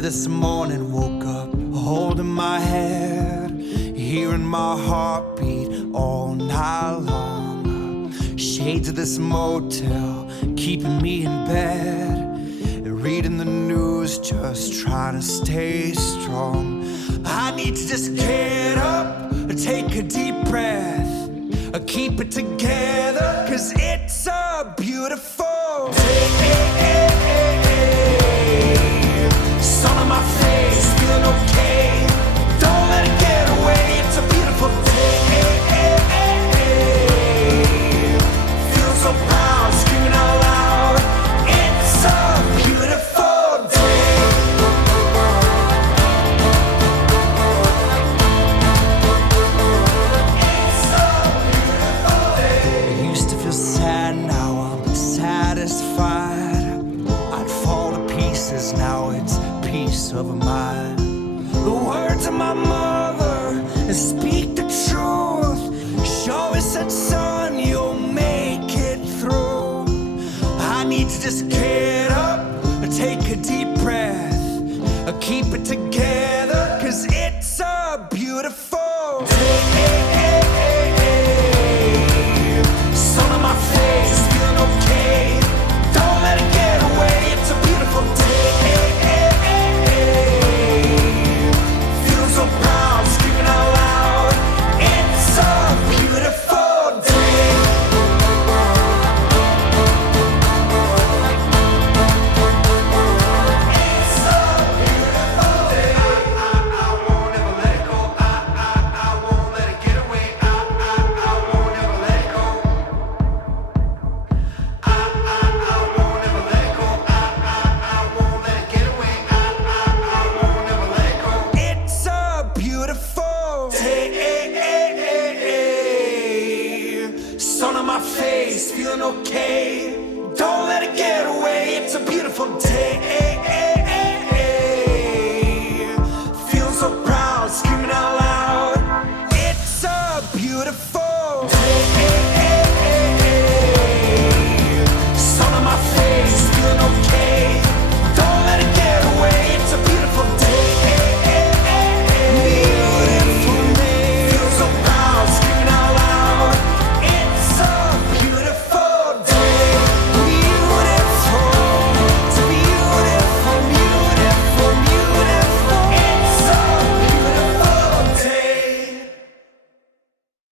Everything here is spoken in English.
Early this morning, woke up holding my head, hearing my heartbeat all night long. Shades of this motel keeping me in bed, reading the news, just trying to stay strong. I need to just get up, take a deep breath, keep it together, 'cause it's a beautiful day. Sun on my face, feeling okay. Don't let it get away, it's a beautiful day. Feeling so proud, screaming out loud. It's a beautiful day. It's a beautiful day. I used to feel sad, now I'm satisfied. I'd fall to pieces, now it's peace of mind. The words of my mother speak the truth. She always said, son, you'll make it through. I need to just get up, take a deep breath, keep it together, 'cause it's a beautiful day. Sun on my face, feeling okay. Don't let it get away, it's a beautiful day. Feeling so proud, screaming out loud. It's a beautiful day. It's a beautiful day. I won't ever let it go. I won't let it get away. I won't ever let it go. I won't ever let it go. I won't let it get away. I won't ever let it go. It's a beautiful day. Sun on my face, feeling okay. Don't let it get away. It's a beautiful day. Feeling so proud, screaming out loud. It's a beautiful day.